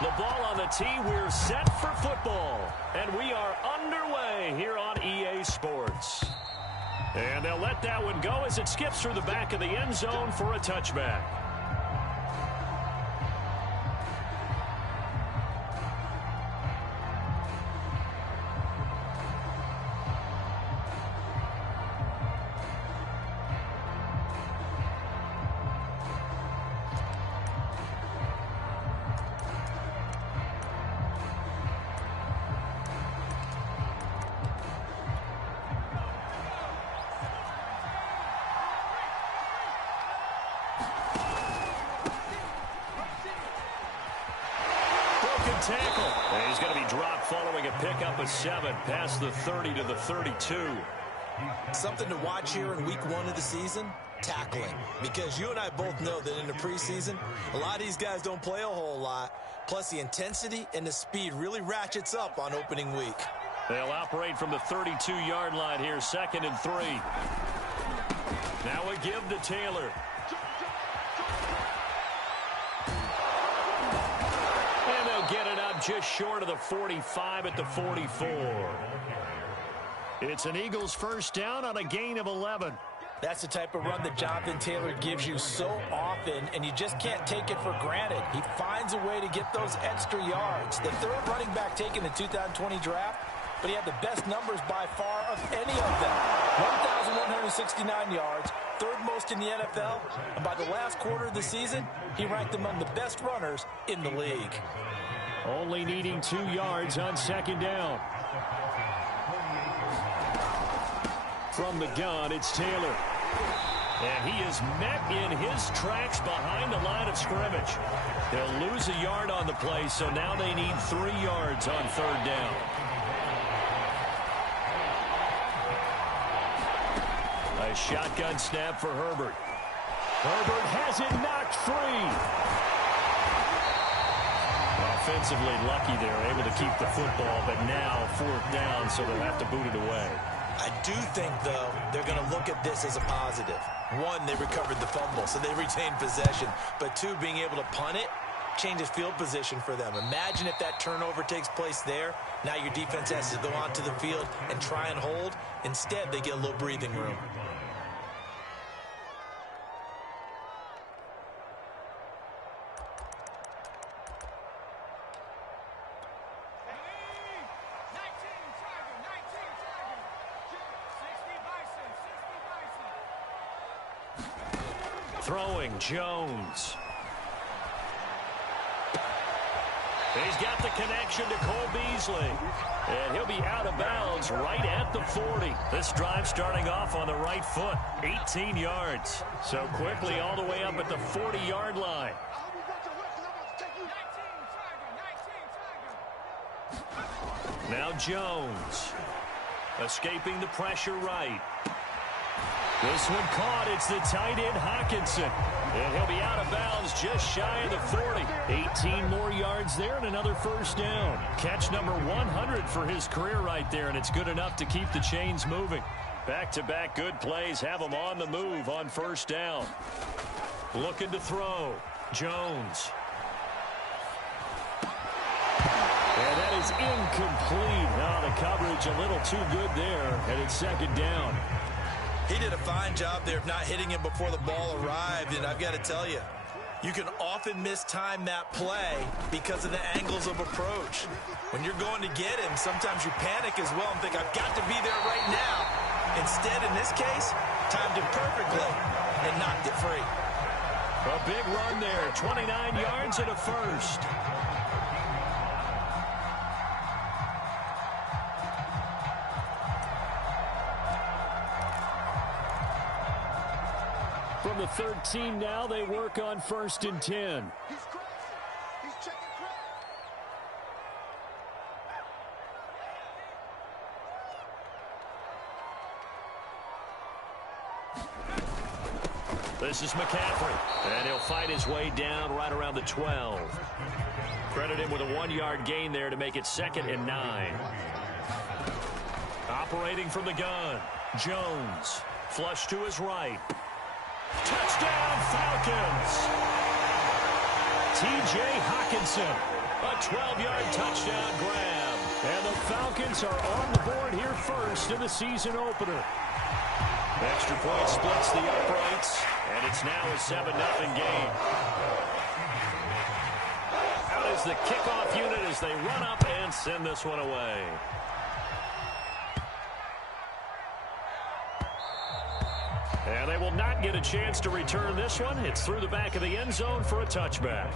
The ball on the tee. We're set for football. And we are underway here on EA Sports. And they'll let that one go as it skips through the back of the end zone for a touchback. Tackle. And he's going to be dropped following a pickup of 7 past the 30 to the 32. Something to watch here in week 1 of the season, tackling. Because you and I both know that in the preseason, a lot of these guys don't play a whole lot. Plus the intensity and the speed really ratchets up on opening week. They'll operate from the 32-yard line here, 2nd and 3. Now a give to Taylor. Get it up just short of the 45 at the 44. It's an Eagles first down on a gain of 11. That's the type of run that Jonathan Taylor gives you so often, and you just can't take it for granted. He finds a way to get those extra yards. The third running back taken in the 2020 draft, but he had the best numbers by far of any of them. 1,169 yards, third most in the NFL, and by the last quarter of the season, he ranked among the best runners in the league. Only needing 2 yards on 2nd down. From the gun, it's Taylor. And he is met in his tracks behind the line of scrimmage. They'll lose a yard on the play, so now they need 3 yards on 3rd down. A shotgun snap for Herbert. Herbert has it knocked free. Offensively lucky they're able to keep the football, but now 4th down, so they'll have to boot it away. I do think, though, they're going to look at this as a positive. 1, they recovered the fumble, so they retained possession. But 2, being able to punt it changes field position for them. Imagine if that turnover takes place there. Now your defense has to go onto the field and try and hold. Instead, they get a little breathing room. Throwing, Jones. He's got the connection to Cole Beasley. And he'll be out of bounds right at the 40. This drive starting off on the right foot. 18 yards. So quickly all the way up at the 40-yard line. Now Jones. Escaping the pressure right. This one caught. It's the tight end, Hockenson. And he'll be out of bounds just shy of the 40. 18 more yards there and another first down. Catch number 100 for his career right there, and it's good enough to keep the chains moving. Back-to-back good plays have him on the move on 1st down. Looking to throw. Jones. And that is incomplete. Now the coverage a little too good there, and it's 2nd down. He did a fine job there of not hitting him before the ball arrived, and I've got to tell you, you can often mistime that play because of the angles of approach. When you're going to get him, sometimes you panic as well and think, I've got to be there right now. Instead, in this case, timed it perfectly and knocked it free. A big run there, 29 yards and a first. From the 13 now, they work on 1st and 10. This is McCaffrey, and he'll fight his way down right around the 12. Credit him with a 1-yard gain there to make it 2nd and 9. Operating from the gun, Jones. Flush to his right. Touchdown, Falcons! T.J. Hockenson. A 12-yard touchdown grab. And the Falcons are on the board here first in the season opener. Extra point splits the uprights, and it's now a 7-0 game. Out is the kickoff unit as they run up and send this one away. And they will not get a chance to return this one. It's through the back of the end zone for a touchback.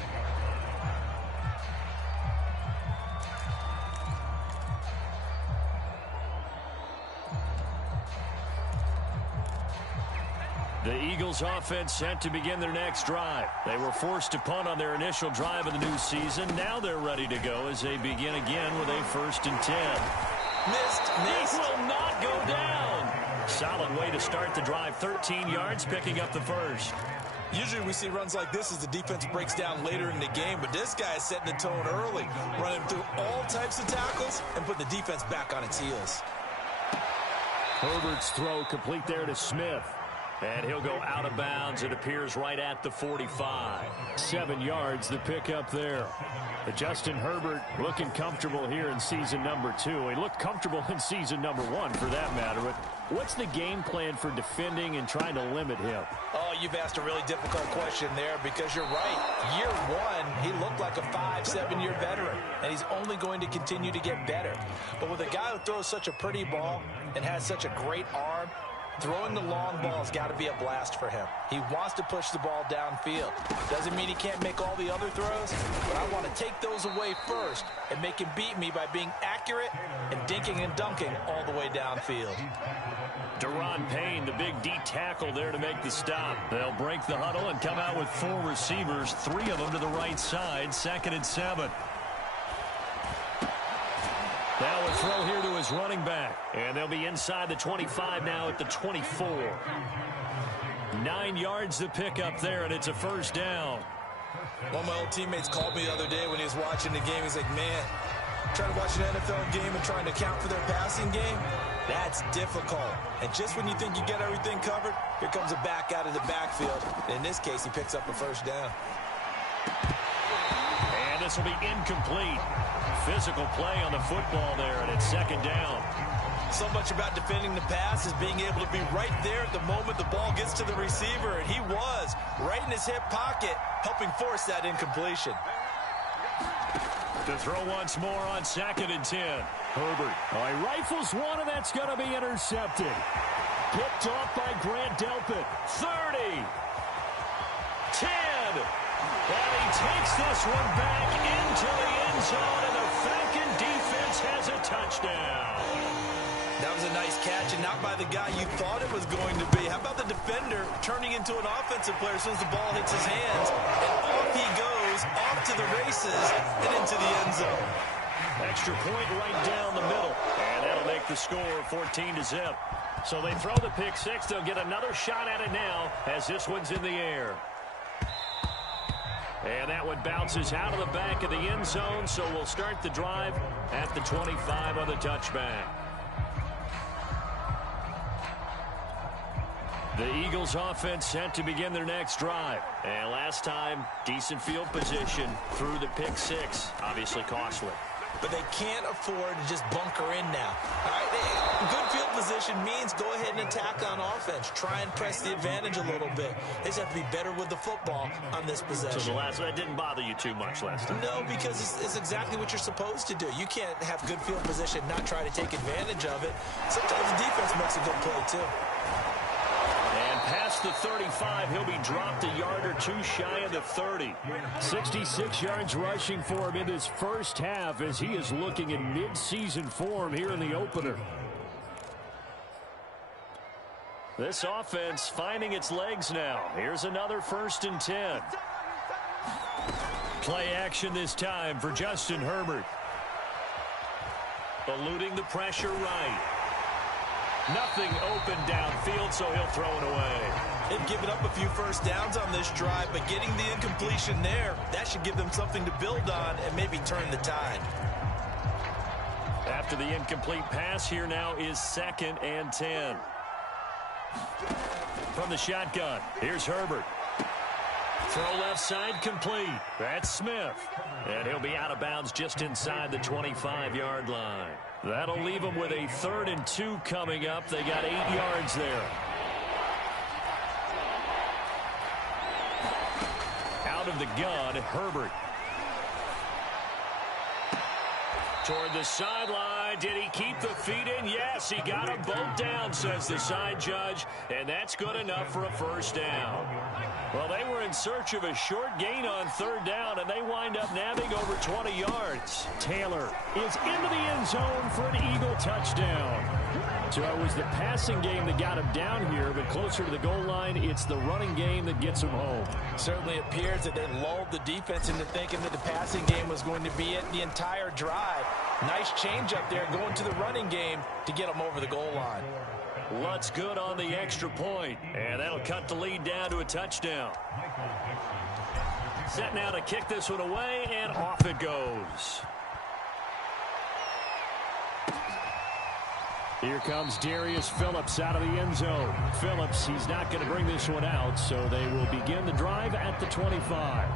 The Eagles offense set to begin their next drive. They were forced to punt on their initial drive of the new season. Now they're ready to go as they begin again with a 1st and 10. Missed. It will not go down. Solid way to start the drive. 13 yards, picking up the first. Usually we see runs like this as the defense breaks down later in the game, but this guy is setting the tone early, running through all types of tackles and putting the defense back on its heels. Herbert's throw complete there to Smith. And he'll go out of bounds. It appears right at the 45. 7 yards, the pickup there. But Justin Herbert looking comfortable here in season number 2. He looked comfortable in season number 1 for that matter. But what's the game plan for defending and trying to limit him? Oh, you've asked a really difficult question there because you're right. Year 1, he looked like a 5-7-year veteran, and he's only going to continue to get better. But with a guy who throws such a pretty ball and has such a great arm, throwing the long ball has got to be a blast for him. He wants to push the ball downfield. Doesn't mean he can't make all the other throws, but I want to take those away first and make him beat me by being accurate and dinking and dunking all the way downfield. Deron Payne, the big D tackle there to make the stop. They'll break the huddle and come out with 4 receivers, 3 of them to the right side, 2nd and 7. Now a throw here to his running back. And they'll be inside the 25 now at the 24. 9 yards to pick up there, and it's a 1st down. One of my old teammates called me the other day when he was watching the game. He's like, man, trying to watch an NFL game and trying to account for their passing game, that's difficult. And just when you think you get everything covered, here comes a back out of the backfield. In this case, he picks up a 1st down. And this will be incomplete. Physical play on the football there, and it's 2nd down. So much about defending the pass is being able to be right there at the moment the ball gets to the receiver, and he was right in his hip pocket, helping force that incompletion. To throw once more on 2nd and 10. Herbert. He rifles one, and that's going to be intercepted. Picked off by Grant Delpit. 30. 10. And he takes this one back into the end zone, and the Falcon defense has a touchdown. That was a nice catch, and not by the guy you thought it was going to be. How about the defender turning into an offensive player as soon as the ball hits his hands? And off he goes, off to the races, and into the end zone. Extra point right down the middle, and that'll make the score 14-0. So they throw the pick 6. They'll get another shot at it now as this one's in the air. And that one bounces out of the back of the end zone, so we'll start the drive at the 25 on the touchback. The Eagles offense set to begin their next drive. And last time, decent field position through the pick 6. Obviously costly. But they can't afford to just bunker in now. All right, good field position means go ahead and attack on offense. Try and press the advantage a little bit. They just have to be better with the football on this possession. So that didn't bother you too much last time? No, because it's exactly what you're supposed to do. You can't have good field position, not try to take advantage of it. Sometimes the defense makes a good play, too. Past the 35, he'll be dropped a yard or 2 shy of the 30. 66 yards rushing for him in this first half as he is looking in mid-season form here in the opener. This offense finding its legs now. Here's another 1st and 10. Play action this time for Justin Herbert. Eluding the pressure right. Nothing open downfield, so he'll throw it away. They've given up a few 1st downs on this drive, but getting the incompletion there, that should give them something to build on and maybe turn the tide. After the incomplete pass, here now is 2nd and 10. From the shotgun, here's Herbert. Throw left side complete. That's Smith. And he'll be out of bounds just inside the 25-yard line. That'll leave them with a 3rd and 2 coming up. They got 8 yards there. Out of the gun, Herbert. Toward the sideline. Did he keep the feet in? Yes, he got them both down, says the side judge. And that's good enough for a first down. Well, they were in search of a short gain on 3rd down, and they wind up nabbing over 20 yards. Taylor is into the end zone for an Eagle touchdown. So it was the passing game that got him down here, but closer to the goal line, it's the running game that gets him home. Certainly appears that they lulled the defense into thinking that the passing game was going to be it the entire drive. Nice change up there going to the running game to get them over the goal line. Lutt's good on the extra point, and that'll cut the lead down to a touchdown. Set now to kick this one away, and off it goes. Here comes Darius Phillips out of the end zone. Phillips, he's not going to bring this one out, so they will begin the drive at the 25.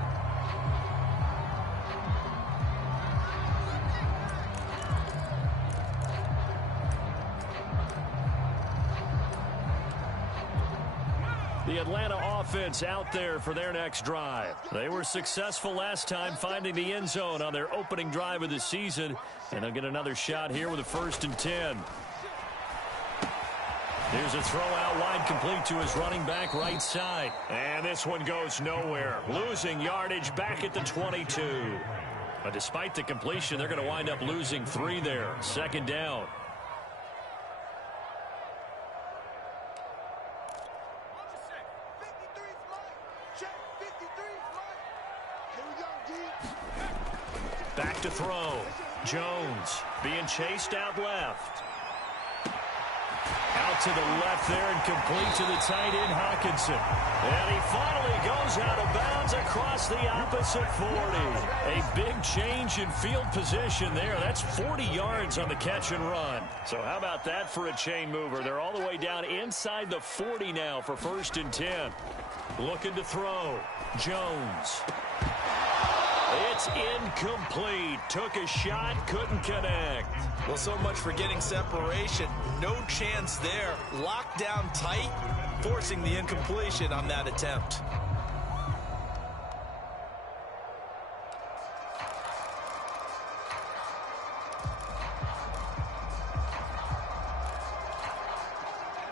The Atlanta offense out there for their next drive. They were successful last time finding the end zone on their opening drive of the season, and they'll get another shot here with a 1st and 10. Here's a throw out wide complete to his running back right side. And this one goes nowhere. Losing yardage back at the 22. But despite the completion, they're going to wind up losing 3 there. 2nd down. Back to throw. Jones being chased out left. Out to the left there and complete to the tight end, Hockenson. And he finally goes out of bounds across the opposite 40. A big change in field position there. That's 40 yards on the catch and run. So how about that for a chain mover? They're all the way down inside the 40 now for 1st and 10. Looking to throw. Jones. It's incomplete. Took a shot, couldn't connect. Well, so much for getting separation. No chance there. Locked down tight, forcing the incompletion on that attempt.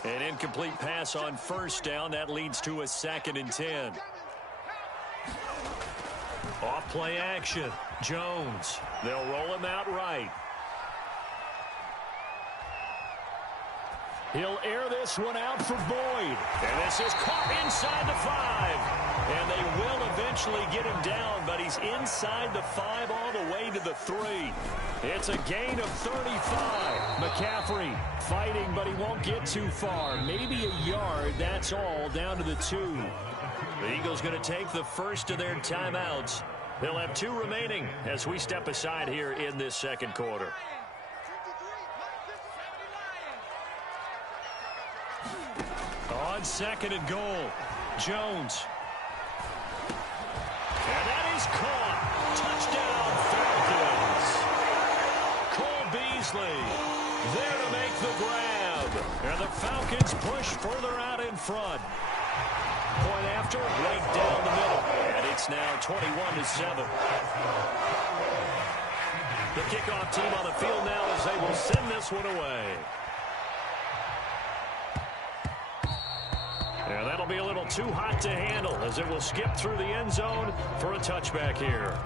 An incomplete pass on 1st down. That leads to a 2nd and 10. Off play action. Jones. They'll roll him out right. He'll air this one out for Boyd. And this is caught inside the 5. And they will eventually get him down, but he's inside the 5 all the way to the 3. It's a gain of 35. McCaffrey fighting, but he won't get too far. Maybe a yard, that's all, down to the 2. The Eagles going to take the first of their timeouts. They'll have 2 remaining as we step aside here in this 2nd quarter. On 2nd and goal, Jones. And that is caught. Touchdown, Falcons. Cole Beasley there to make the grab. And the Falcons push further out in front. Point after, right down the middle. And it's now 21-7. The kickoff team on the field now as they will send this one away. And that'll be a little too hot to handle as it will skip through the end zone for a touchback here.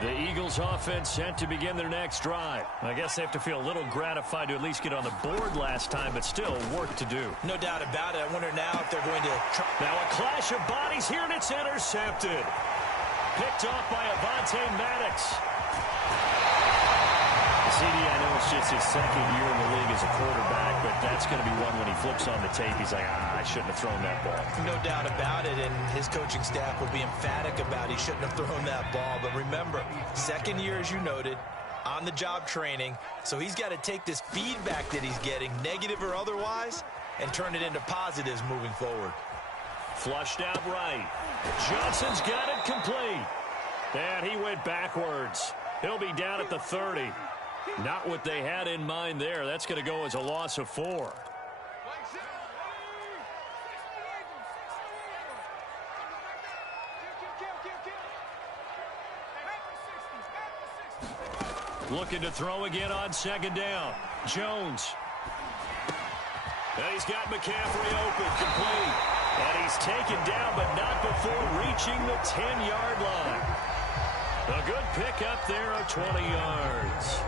The Eagles offense set to begin their next drive. I guess they have to feel a little gratified to at least get on the board last time, but still work to do. No doubt about it. I wonder now if they're going to... Now a clash of bodies here, and it's intercepted. Picked off by Avonte Maddox. CD, I know it's just his 2nd year in the league as a quarterback, but that's going to be one when he flips on the tape. He's like, I shouldn't have thrown that ball. No doubt about it, and his coaching staff will be emphatic about he shouldn't have thrown that ball. But remember, 2nd year, as you noted, on-the-job training, so he's got to take this feedback that he's getting, negative or otherwise, and turn it into positives moving forward. Flushed out right. Johnson's got it complete. And he went backwards. He'll be down at the 30. Not what they had in mind there. That's going to go as a loss of 4. Looking to throw again on second down. Jones. And he's got McCaffrey open, complete. And he's taken down, but not before reaching the 10-yard line. A good pickup there of 20 yards.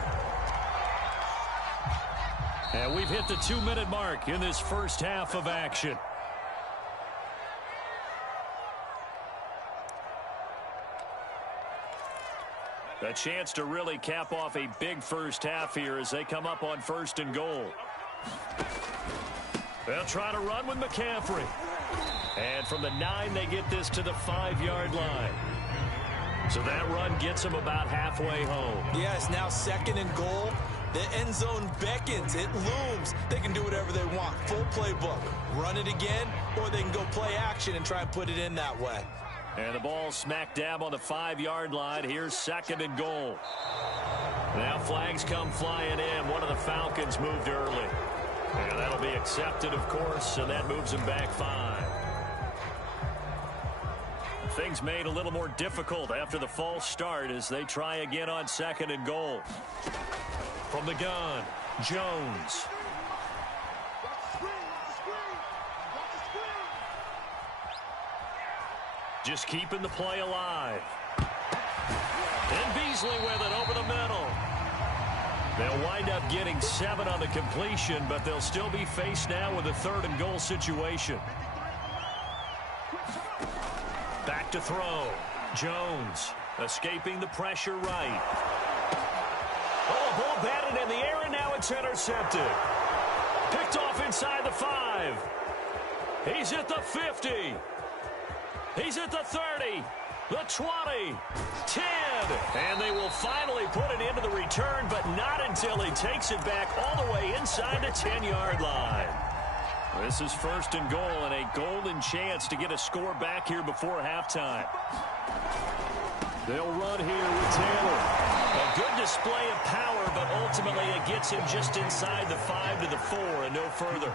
And we've hit the 2-minute mark in this first half of action. A chance to really cap off a big first half here as they come up on 1st and goal. They'll try to run with McCaffrey. And from the 9, they get this to the 5-yard line. So that run gets them about halfway home. Yes, now 2nd and goal. The end zone beckons. It looms. They can do whatever they want. Full playbook. Run it again, or they can go play action and try and put it in that way. And the ball smack dab on the 5-yard line. Here's 2nd and goal. Now flags come flying in. One of the Falcons moved early. And that'll be accepted, of course, and that moves them back 5. Things made a little more difficult after the false start as they try again on 2nd and goal. From the gun, Jones. Just keeping the play alive. And Beasley with it over the middle. They'll wind up getting 7 on the completion, but they'll still be faced now with a 3rd and goal situation. Back to throw. Jones escaping the pressure right. Oh, ball batted in the air, and now it's intercepted. Picked off inside the 5. He's at the 50. He's at the 30, the 20, 10. And they will finally put it into the return, but not until he takes it back all the way inside the 10-yard line. This is 1st and goal and a golden chance to get a score back here before halftime. They'll run here with Taylor. A good display of power, but ultimately it gets him just inside the 5 to the 4 and no further.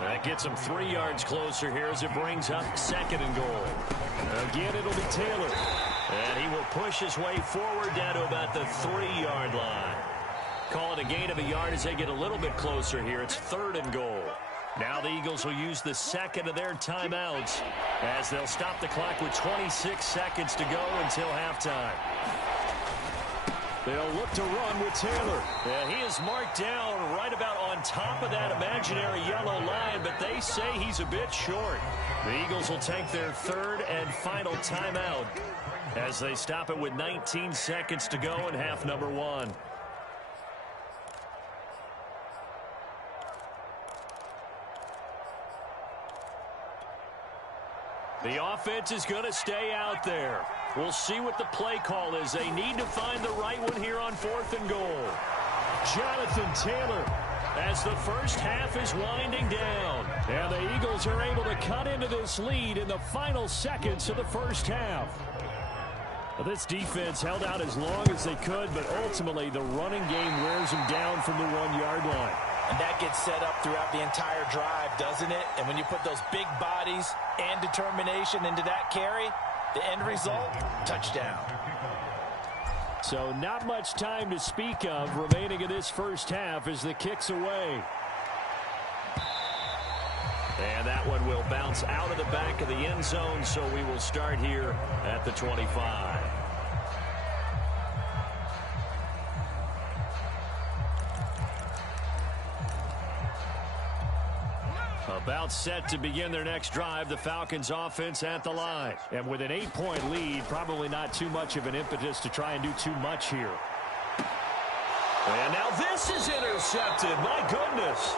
That gets him 3 yards closer here as it brings up 2nd and goal. Again, it'll be Taylor. And he will push his way forward down to about the 3-yard line. Call it a gain of a yard as they get a little bit closer here. It's 3rd and goal. Now the Eagles will use the 2nd of their timeouts as they'll stop the clock with 26 seconds to go until halftime. They'll look to run with Taylor. And he is marked down right about on top of that imaginary yellow line, but they say he's a bit short. The Eagles will take their 3rd and final timeout as they stop it with 19 seconds to go in half number 1. The offense is going to stay out there. We'll see what the play call is. They need to find the right one here on 4th and goal. Jonathan Taylor as the first half is winding down. And the Eagles are able to cut into this lead in the final seconds of the first half. This defense held out as long as they could, but ultimately the running game wears them down from the 1-yard line. And that gets set up throughout the entire drive, doesn't it? And when you put those big bodies and determination into that carry, the end result, touchdown. So not much time to speak of remaining in this first half as the kick's away. And that one will bounce out of the back of the end zone, so we will start here at the 25. About set to begin their next drive, the Falcons offense at the line. And with an 8-point lead, probably not too much of an impetus to try and do too much here. And now this is intercepted. My goodness.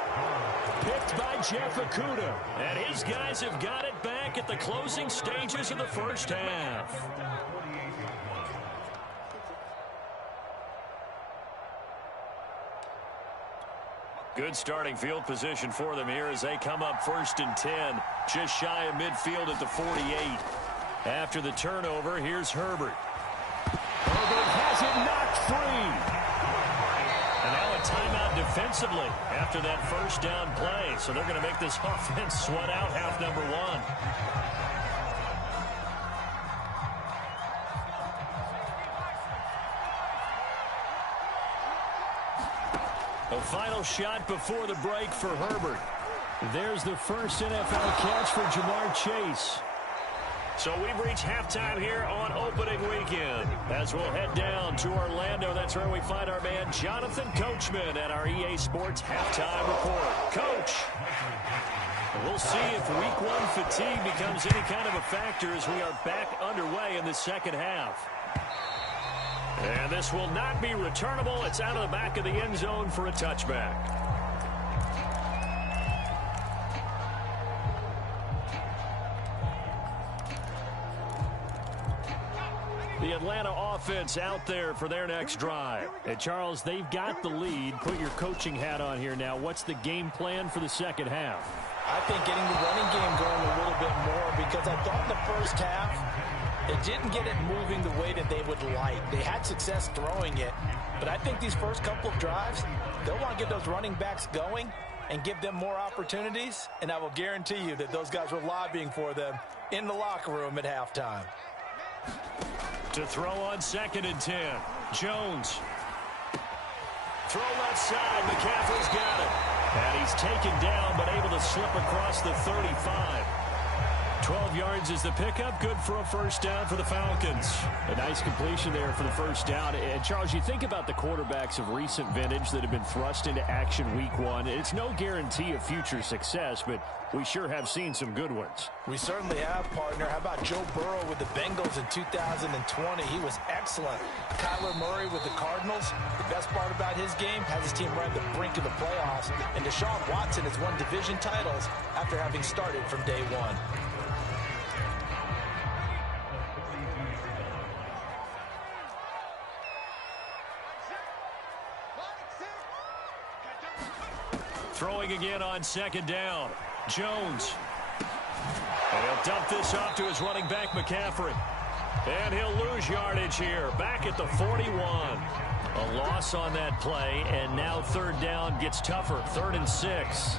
Picked by Jeff Okudah. And his guys have got it back at the closing stages of the first half. Good starting field position for them here as they come up 1st and 10. Just shy of midfield at the 48. After the turnover, here's Herbert. Herbert has it knocked free. And now a timeout defensively after that first down play. So they're going to make this offense sweat out half number one. A final shot before the break for Herbert. There's the first NFL catch for Jamar Chase. So we've reached halftime here on opening weekend. As we'll head down to Orlando, that's where we find our man Jonathan Coachman at our EA Sports Halftime Report. Coach, we'll see if week one fatigue becomes any kind of a factor as we are back underway in the second half. And this will not be returnable. It's out of the back of the end zone for a touchback. The Atlanta offense out there for their next drive. And Charles, they've got the lead. Put your coaching hat on here now. What's the game plan for the second half? I think getting the running game going a little bit more, because I thought in the first half they didn't get it moving the way that they would like. They had success throwing it, but I think these first couple of drives, they'll want to get those running backs going and give them more opportunities, and I will guarantee you that those guys were lobbying for them in the locker room at halftime. To throw on 2nd and 10. Jones. Throw left side. McCaffrey's got it. And he's taken down, but able to slip across the 35. 12 yards is the pickup. Good for a first down for the Falcons. A nice completion there for the first down. And, Charles, you think about the quarterbacks of recent vintage that have been thrust into action week one. It's no guarantee of future success, but we sure have seen some good ones. We certainly have, partner. How about Joe Burrow with the Bengals in 2020? He was excellent. Kyler Murray with the Cardinals. The best part about his game, has his team right at the brink of the playoffs. And Deshaun Watson has won division titles after having started from day one. Throwing again on 2nd down. Jones. And he'll dump this off to his running back, McCaffrey. And he'll lose yardage here. Back at the 41. A loss on that play, and now 3rd down gets tougher. 3rd and 6.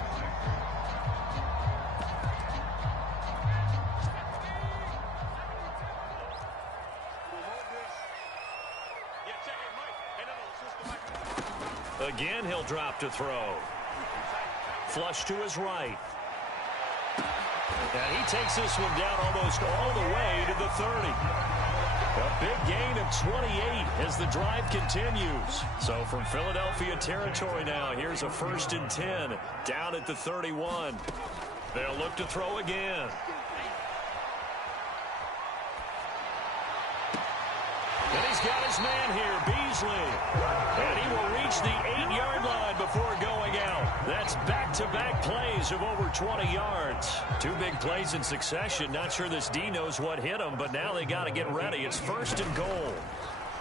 Again, he'll drop to throw. Flush to his right. And he takes this one down almost all the way to the 30. A big gain of 28 as the drive continues. So from Philadelphia territory now, here's a 1st and 10 down at the 31. They'll look to throw again. And he's got his man here, Beasley. And he will reach the 8-yard line before going out. That's back-to-back plays of over 20 yards. 2 big plays in succession. Not sure this D knows what hit him, but now they got to get ready. It's 1st and goal.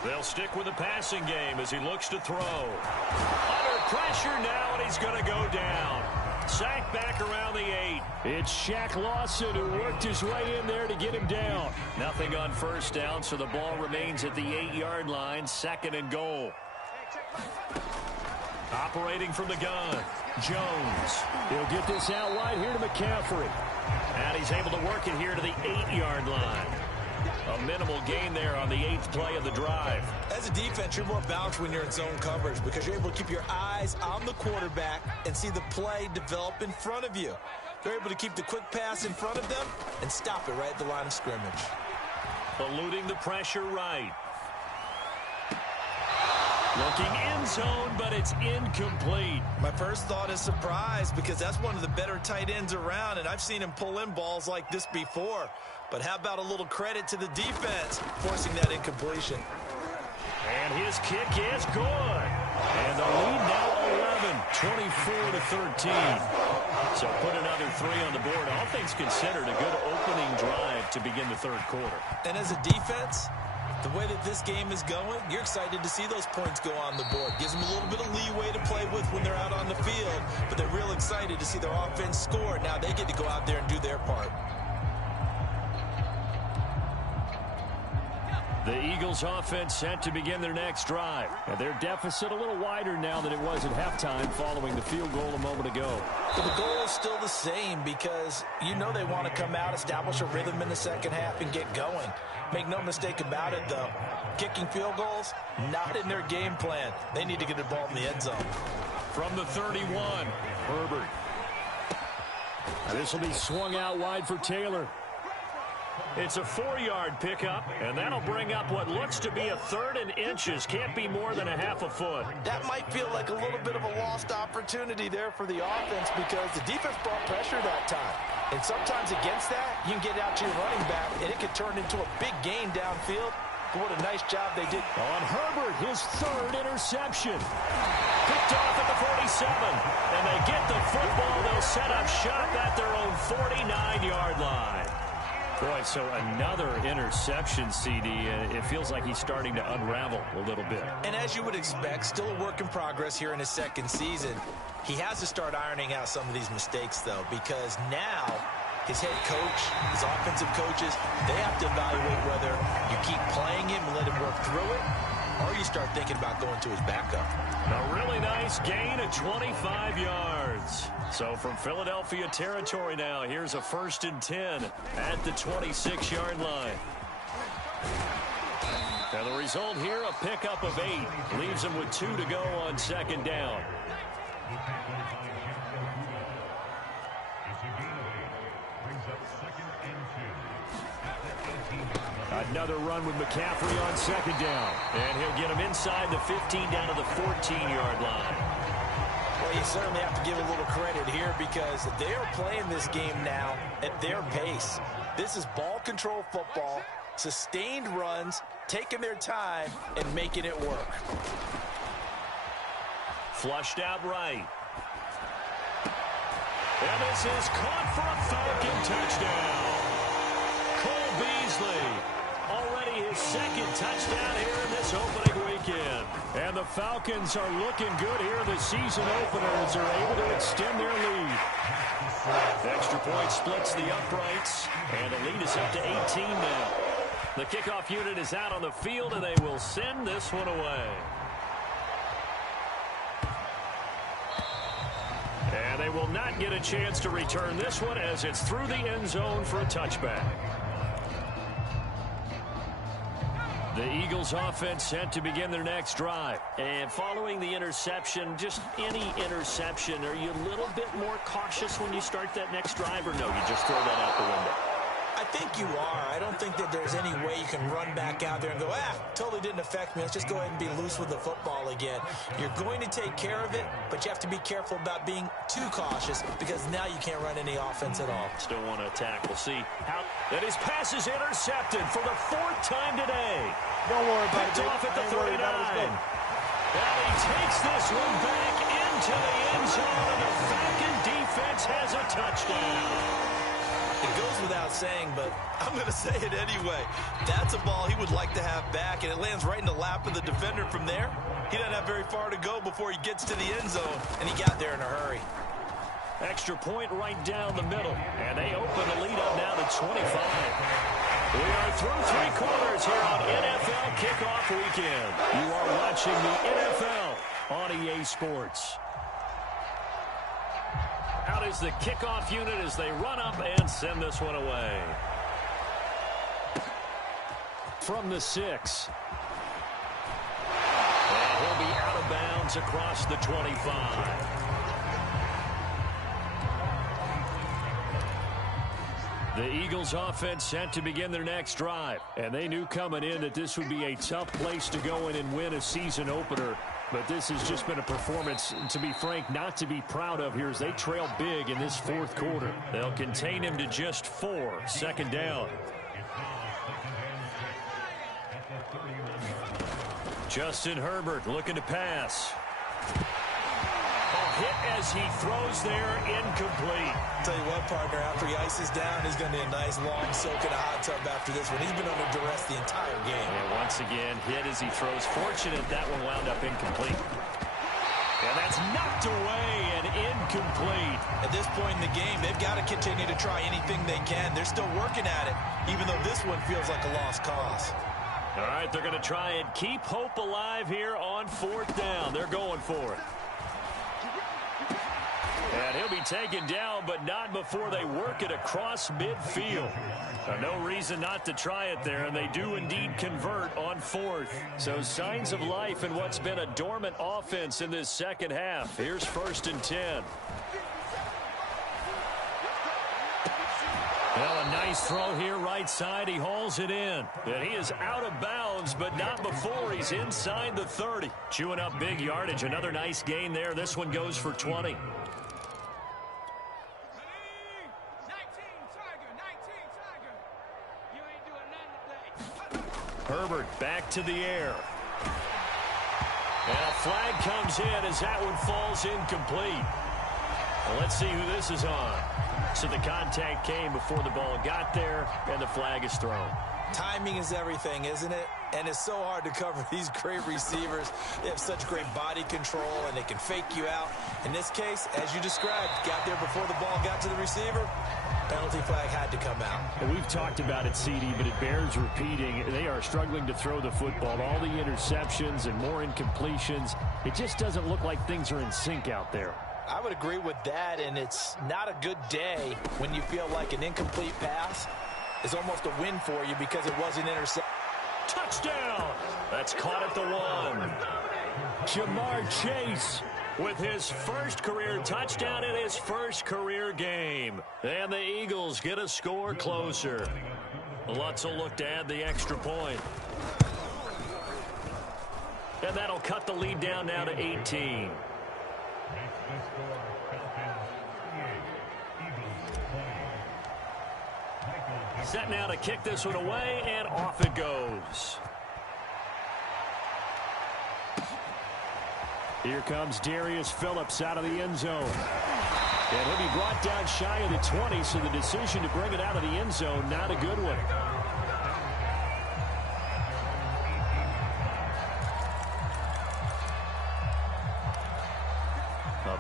They'll stick with the passing game as he looks to throw. Under pressure now, and he's going to go down. Sacked back around the 8. It's Shaq Lawson who worked his way in there to get him down. Nothing on 1st down, so the ball remains at the 8-yard line. 2nd and goal. Operating from the gun, Jones. He'll get this out wide here to McCaffrey. And he's able to work it here to the 8-yard line. A minimal gain there on the 8th play of the drive. As a defense, you're more balanced when you're in zone coverage because you're able to keep your eyes on the quarterback and see the play develop in front of you. They're able to keep the quick pass in front of them and stop it right at the line of scrimmage. Eluding the pressure right. Looking in zone, but it's incomplete. My first thought is surprise because that's one of the better tight ends around, and I've seen him pull in balls like this before. But how about a little credit to the defense forcing that incompletion? And his kick is good. And the lead now 11, 24-13. So put another 3 on the board. All things considered, a good opening drive to begin the 3rd quarter. And as a defense, The way that this game is going, you're excited to see those points go on the board. Gives them a little bit of leeway to play with when they're out on the field, but they're real excited to see their offense score. Now they get to go out there and do their part. The Eagles offense set to begin their next drive. And their deficit a little wider now than it was at halftime following the field goal a moment ago. But the goal is still the same because you know they want to come out, establish a rhythm in the second half, and get going. Make no mistake about it, though. Kicking field goals, not in their game plan. They need to get the ball in the end zone. From the 31, Herbert. This will be swung out wide for Taylor. It's a 4-yard pickup, and that'll bring up what looks to be a 3rd and inches. Can't be more than a half a foot. That might feel like a little bit of a lost opportunity there for the offense because the defense brought pressure that time. And sometimes against that, you can get out to your running back, and it could turn into a big gain downfield. But what a nice job they did. On Herbert, his 3rd interception. Picked off at the 47, and they get the football. They'll set up shop at their own 49-yard line. Boy, so another interception, CD. It feels like he's starting to unravel a little bit. And as you would expect, still a work in progress here in his second season. He has to start ironing out some of these mistakes, though, because now his head coach, his offensive coaches, they have to evaluate whether you keep playing him and let him work through it, or you start thinking about going to his backup. A really nice gain of 25 yards. So from Philadelphia territory now, here's a 1st and 10 at the 26-yard line. And the result here, a pickup of 8. Leaves them with 2 to go on 2nd down. Another run with McCaffrey on 2nd down. And he'll get him inside the 15 down to the 14-yard line. Well, you certainly have to give a little credit here because they are playing this game now at their pace. This is ball control football, sustained runs, taking their time, and making it work. Flushed out right. And this is caught for a Falcon touchdown. Cole Beasley, already his 2nd touchdown here in this opening weekend. And the Falcons are looking good here. The season openers are able to extend their lead. Extra point splits the uprights, and the lead is up to 18 now. The kickoff unit is out on the field, and they will send this one away. And they will not get a chance to return this one as it's through the end zone for a touchback. The Eagles offense set to begin their next drive. And following the interception, just any interception, are you a little bit more cautious when you start that next drive, or no, you just throw that out the window? I think you are. I don't think that there's any way you can run back out there and go, totally didn't affect me. Let's just go ahead and be loose with the football again. You're going to take care of it, but you have to be careful about being too cautious because now you can't run any offense at all. Still want to attack. We'll see how that his pass is intercepted for the 4th time today. Don't worry about it. Picked off at the 39. Well, he takes this one back into the end zone, and the Falcon defense has a touchdown. It goes without saying, but I'm going to say it anyway. That's a ball he would like to have back, and it lands right in the lap of the defender from there. He doesn't have very far to go before he gets to the end zone, and he got there in a hurry. Extra point right down the middle, and they open the lead up now to 25. We are through 3 quarters here on NFL Kickoff Weekend. You are watching the NFL on EA Sports. Out is the kickoff unit as they run up and send this one away. From the 6. And he'll be out of bounds across the 25. The Eagles offense set to begin their next drive. And they knew coming in that this would be a tough place to go in and win a season opener. But this has just been a performance, to be frank, not to be proud of here as they trail big in this 4th quarter. They'll contain him to just 4. 2nd down. Justin Herbert looking to pass. A hit as he throws there, incomplete. Tell you what, partner, after he ices down, he's going to need a nice long soak in a hot tub after this one. He's been under duress the entire game. And once again, hit as he throws. Fortunate that one wound up incomplete. And that's knocked away and incomplete. At this point in the game, they've got to continue to try anything they can. They're still working at it, even though this one feels like a lost cause. All right, they're going to try and keep hope alive here on 4th down. They're going for it. And he'll be taken down, but not before they work it across midfield. No reason not to try it there, and they do indeed convert on 4th. So signs of life in what's been a dormant offense in this second half. Here's 1st and 10. Well, a nice throw here right side. He hauls it in. And he is out of bounds, but not before he's inside the 30. Chewing up big yardage. Another nice gain there. This one goes for 20. Herbert back to the air. And a flag comes in as that one falls incomplete. Well, let's see who this is on. So the contact came before the ball got there, and the flag is thrown. Timing is everything, isn't it? And it's so hard to cover these great receivers. They have such great body control, and they can fake you out. In this case, as you described, got there before the ball got to the receiver. Penalty flag had to come out. Well, we've talked about it, CD, but it bears repeating. They are struggling to throw the football. All the interceptions and more incompletions. It just doesn't look like things are in sync out there. I would agree with that, and it's not a good day when you feel like an incomplete pass is almost a win for you because it wasn't intercepted. Touchdown! That's caught at the 1. Jamar Chase with his first career touchdown in his first career game. And the Eagles get a score closer. Lutz will look to add the extra point. And that'll cut the lead down now to 18. Set now to kick this one away, and off it goes. Here comes Darius Phillips out of the end zone. And he'll be brought down shy of the 20, so the decision to bring it out of the end zone, not a good one.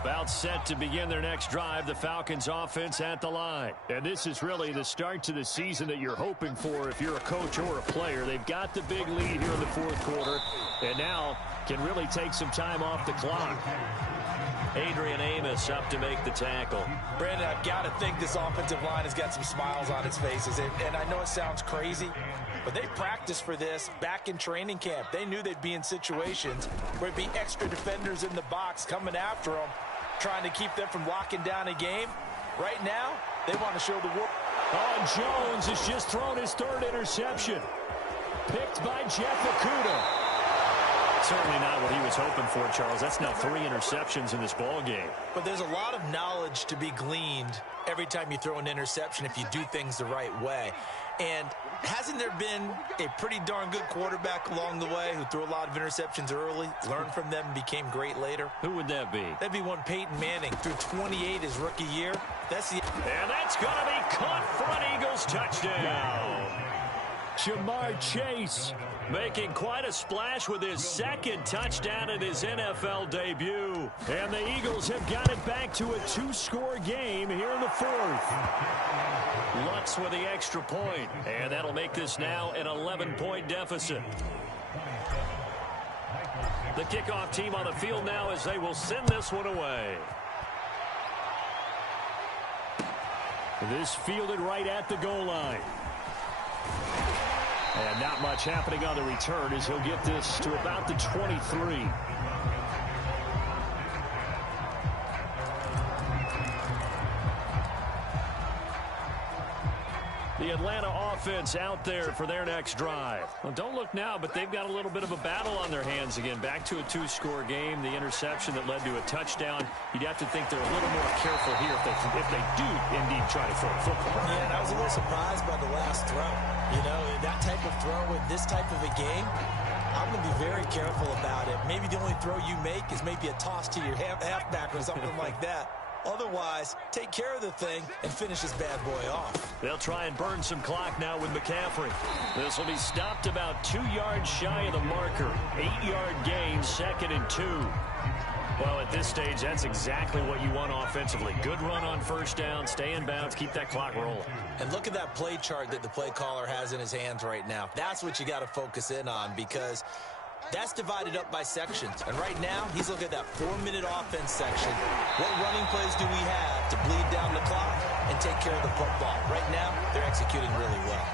About set to begin their next drive, the Falcons offense at the line. And this is really the start to the season that you're hoping for if you're a coach or a player. They've got the big lead here in the 4th quarter, and now can really take some time off the clock. Adrian Amos up to make the tackle. Brandon, I've got to think this offensive line has got some smiles on its faces. And I know it sounds crazy, but they practiced for this back in training camp. They knew they'd be in situations where it'd be extra defenders in the box coming after them, trying to keep them from locking down a game. Right now, they want to show the world. Oh, Jones has just thrown his 3rd interception. Picked by Jeff Okudah. Certainly not what he was hoping for, Charles. That's now 3 interceptions in this ball game. But there's a lot of knowledge to be gleaned every time you throw an interception if you do things the right way. And hasn't there been a pretty darn good quarterback along the way who threw a lot of interceptions early, learned from them, and became great later? Who would that be? That'd be one Peyton Manning. Threw 28 his rookie year. And that's going to be caught for an Eagles touchdown. Jamar Chase making quite a splash with his 2nd touchdown in his NFL debut. And the Eagles have got it back to a 2-score game here in the 4th. Lutz with the extra point, and that'll make this now an 11-point deficit. The kickoff team on the field now as they will send this one away. This fielded right at the goal line. And not much happening on the return as he'll get this to about the 23. The Atlanta offense out there for their next drive. Well, don't look now, but they've got a little bit of a battle on their hands again. Back to a 2-score game. The interception that led to a touchdown. You'd have to think they're a little more careful here if they do indeed try to throw a football. Yeah, and I was a little surprised by the last throw. You know, that type of throw in this type of a game, I'm going to be very careful about it. Maybe the only throw you make is maybe a toss to your halfback or something like that. Otherwise, take care of the thing and finish this bad boy off. They'll try and burn some clock now with McCaffrey. This will be stopped about 2 yards shy of the marker. 8-yard gain, 2nd and 2. Well, at this stage, that's exactly what you want offensively. Good run on first down, stay in bounds, keep that clock rolling. And look at that play chart that the play caller has in his hands right now. That's what you got to focus in on, because that's divided up by sections. And right now, he's looking at that 4-minute offense section. What running plays do we have to bleed down the clock and take care of the football? Right now, they're executing really well.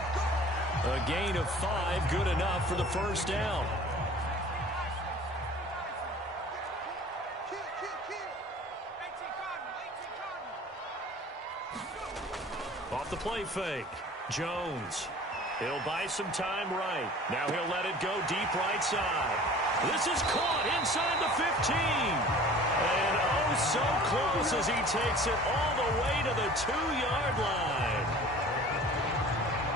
A gain of 5, good enough for the first down. Off the play fake, Jones. He'll buy some time right. Now he'll let it go deep right side. This is caught inside the 15. And oh, so close as he takes it all the way to the 2-yard line.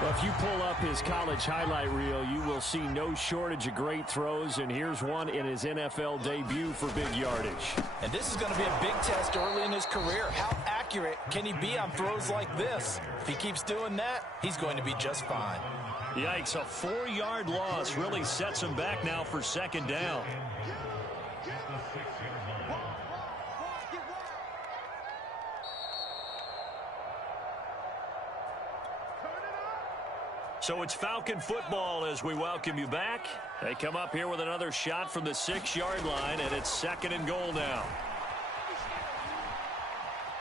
Well, if you pull up his college highlight reel, you will see no shortage of great throws, and here's one in his NFL debut for big yardage. And this is going to be a big test early in his career. How accurate can he be on throws like this? If he keeps doing that, he's going to be just fine. Yikes, a 4-yard loss really sets him back now for 2nd down. So it's Falcon football as we welcome you back. They come up here with another shot from the 6-yard line, and it's 2nd and goal now.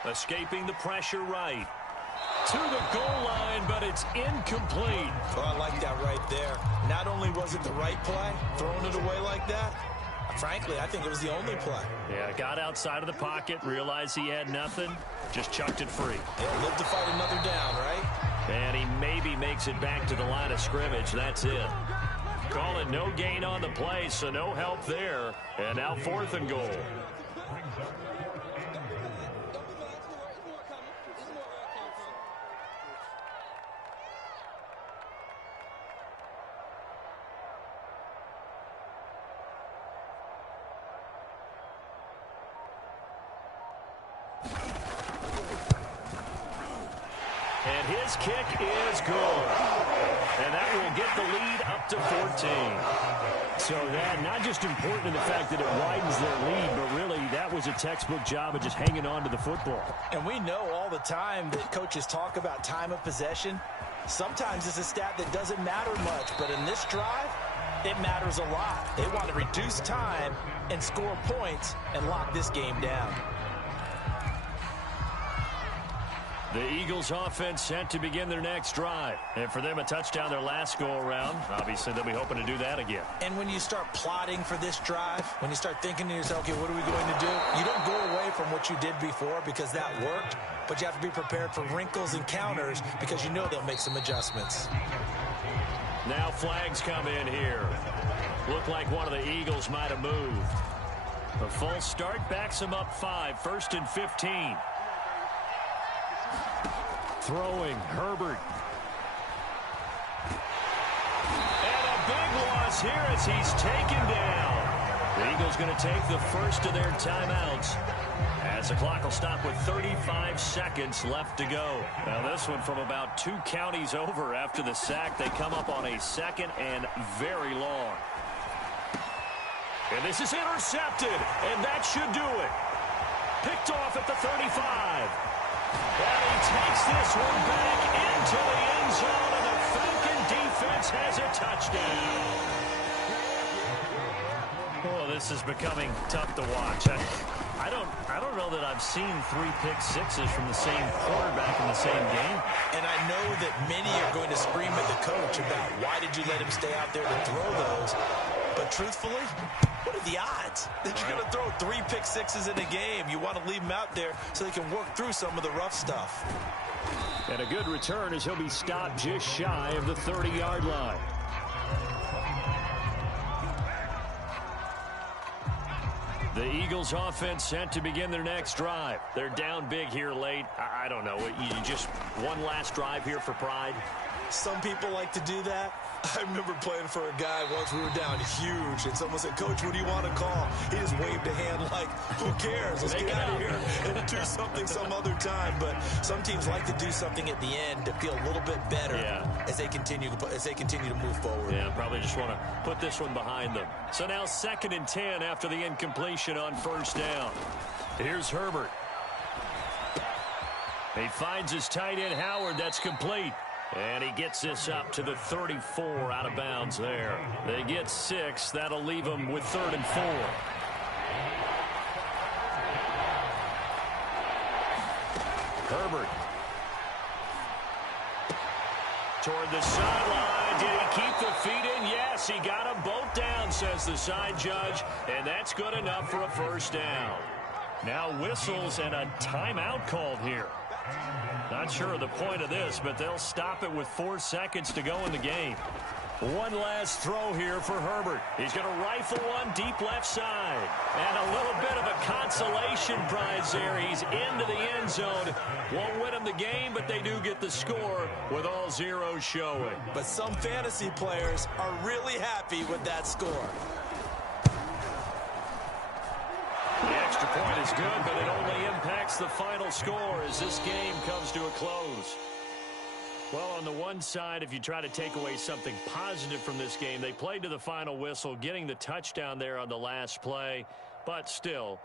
Escaping the pressure right. To the goal line, but it's incomplete. Well, I like that right there. Not only was it the right play, throwing it away like that, frankly, I think it was the only play. Yeah, got outside of the pocket, realized he had nothing, just chucked it free. Yeah, live to fight another down, right? And he maybe makes it back to the line of scrimmage. That's it. Call it no gain on the play, so no help there. And now 4th and goal. And his kick is good. And that will get the lead up to 14. So that not just important in the fact that it widens their lead, but really that was a textbook job of just hanging on to the football. And we know all the time that coaches talk about time of possession. Sometimes it's a stat that doesn't matter much, but in this drive, it matters a lot. They want to reduce time and score points and lock this game down. The Eagles offense set to begin their next drive. And for them, a touchdown their last go-around. Obviously, they'll be hoping to do that again. And when you start plotting for this drive, when you start thinking to yourself, okay, what are we going to do? You don't go away from what you did before because that worked, but you have to be prepared for wrinkles and counters because you know they'll make some adjustments. Now flags come in here. Looked like one of the Eagles might have moved. The false start backs them up 5, 1st and 15. Throwing, Herbert. And a big loss here as he's taken down. The Eagles going to take the first of their timeouts as the clock will stop with 35 seconds left to go. Now this one from about 2 counties over after the sack. They come up on a 2nd and very long. And this is intercepted, and that should do it. Picked off at the 35. And he takes this one back into the end zone, and the Falcon defense has a touchdown. Oh, this is becoming tough to watch. I don't know that I've seen 3 pick sixes from the same quarterback in the same game. And I know that many are going to scream at the coach about why did you let him stay out there to throw those. But truthfully, what are the odds that you're going to throw 3 pick sixes in a game? You want to leave them out there so they can work through some of the rough stuff. And a good return as he'll be stopped just shy of the 30-yard line. The Eagles offense set to begin their next drive. They're down big here late. I don't know. You just one last drive here for pride? Some people like to do that. I remember playing for a guy once. We were down huge, and someone said, "Coach, what do you want to call?" He just waved a hand like, "Who cares? Let's get out of here and do something some other time." But some teams like to do something at the end to feel a little bit better as they continue to move forward. Yeah, probably just want to put this one behind them. So now 2nd and 10 after the incompletion on 1st down. Here's Herbert. He finds his tight end Howard. That's complete. And he gets this up to the 34 out of bounds there. They get 6. That'll leave them with 3rd and 4. Herbert. Toward the sideline. Did he keep the feet in? Yes, he got them both down, says the side judge. And that's good enough for a 1st down. Now whistles and a timeout called here. Not sure of the point of this, but they'll stop it with 4 seconds to go in the game. One last throw here for Herbert. He's going to rifle one deep left side. And a little bit of a consolation prize there. He's into the end zone. Won't win him the game, but they do get the score with all zeros showing. But some fantasy players are really happy with that score. The extra point is good, but it only impacts the final score as this game comes to a close. Well, on the one side, if you try to take away something positive from this game, they played to the final whistle, getting the touchdown there on the last play, but still